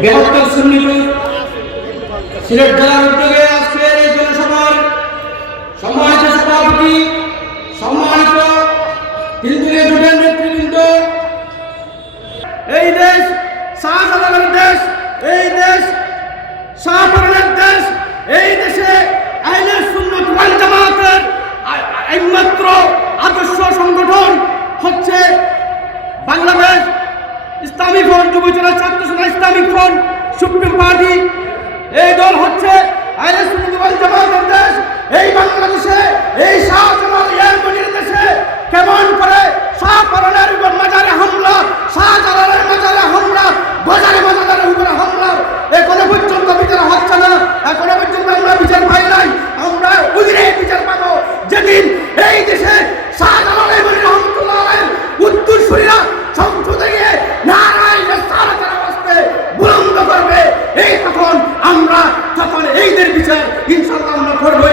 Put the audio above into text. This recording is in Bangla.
বৃহত্তর সুন্নি সিলেট জেলার উদ্যোগে আজকের এই জনসভার সম্মানিত সভাপতি, সম্মানিত তিনদিনের জোটের নেতৃবৃন্দ, এই দেশ শাহজালালের দেশ, এই দেশ শাহপরানের দেশ, এই দেশে আহলে সুন্নাত ওয়াল জামাতের একমাত্র আদর্শ সংগঠন হচ্ছে বাংলাদেশ ইসলামী ফ্রন্ট, যুবজনা ছাত্র সেনা ইসলামিক ফ্রন্ট, সুপ্রিম পার্টি। এই দল হচ্ছে আহলে সুন্নাত ওয়াল জামাতের দেশ। এই বাংলাদেশে এই শাহজালাল ইয়ারমনির দেশে কেমন করে শাহপরানের উপর মাজারে হামলা, শাহজালালের মাজারে হামলা, বাজারে মাজারের উপরে হামলা, এখনো পর্যন্ত বিচার হচ্ছে না। এখনো পর্যন্ত আমরা বিচার পাই নাই। আমরা ওইদিনে বিচার পাবো যেদিন এই দেশে শাহজালাল ইয়ারমনি রহমতুল্লাহ আলাইহির উত্তরসূরিরা সংসদে গিয়ে নারায়ে রিসালাতের আওয়াজে বুলন্দ করবে। এই তখন এইদের বিচার ইনশাআল্লাহ আমরা করবো।